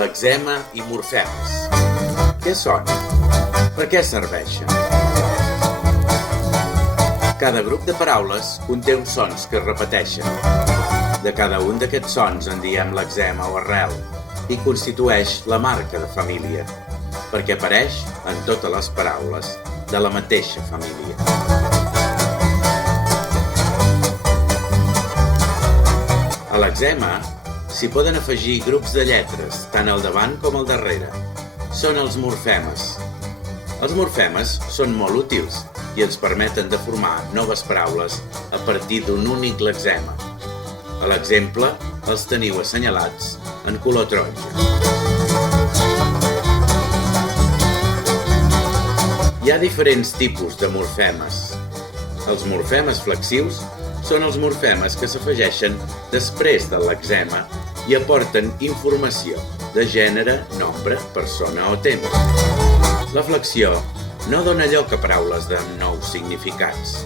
Lexema i morfemes. Què són? Per què serveixen? Cada grup de paraules conté uns sons que es repeteixen. De cada un d'aquests sons en diem lexema o arrel i constitueix la marca de família, perquè apareix en totes les paraules de la mateixa família. A lexema s'hi poden afegir grups de lletres, tant al davant com al darrere. Són els morfemes. Els morfemes són molt útils i ens permeten de formar noves paraules a partir d'un únic lexema. A l'exemple, els teniu assenyalats en color taronja. Hi ha diferents tipus de morfemes. Els morfemes flexius són els morfemes que s'afegeixen després del lexema i aporten informació de gènere, nombre, persona o temps. La flexió no dona lloc a paraules de nous significats,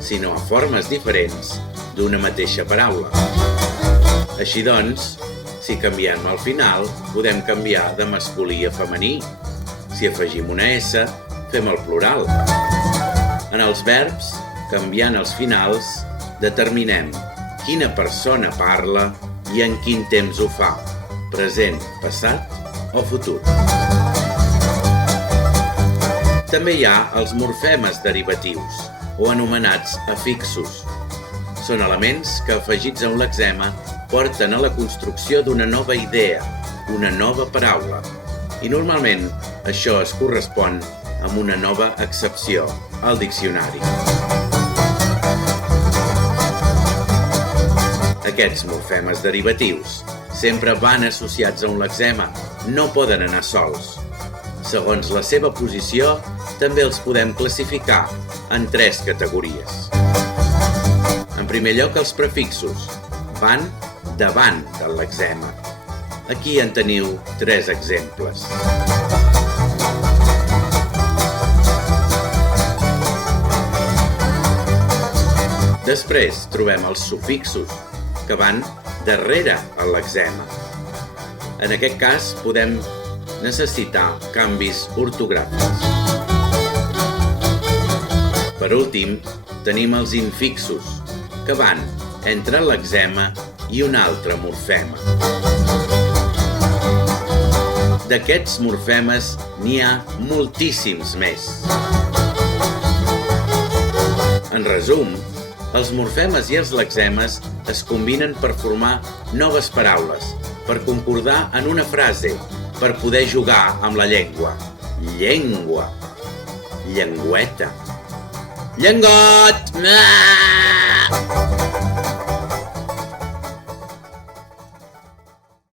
sinó a formes diferents d'una mateixa paraula. Així doncs, si canviem al final, podem canviar de masculí a femení. Si afegim una S, fem el plural. En els verbs, canviant els finals, determinem quina persona parla i en quin temps ho fa, present, passat o futur. També hi ha els morfemes derivatius, o anomenats afixos. Són elements que, afegits a un lexema, porten a la construcció d'una nova idea, una nova paraula, i normalment això es correspon amb una nova accepció al diccionari. Aquests morfemes derivatius sempre van associats a un lexema, no poden anar sols. Segons la seva posició, també els podem classificar en 3 categories. En primer lloc, els prefixos van davant del lexema. Aquí en teniu 3 exemples. Després trobem els sufixos, que van darrere el lexema. En aquest cas podem necessitar canvis ortogràfics. Per últim, tenim els infixos, que van entre el lexema i un altre morfema. D'aquests morfemes n'hi ha moltíssims més. En resum, els morfemes i els lexemes es combinen per formar noves paraules, per concordar en una frase, per poder jugar amb la llengua. Llengua. Llengüeta. Llengot!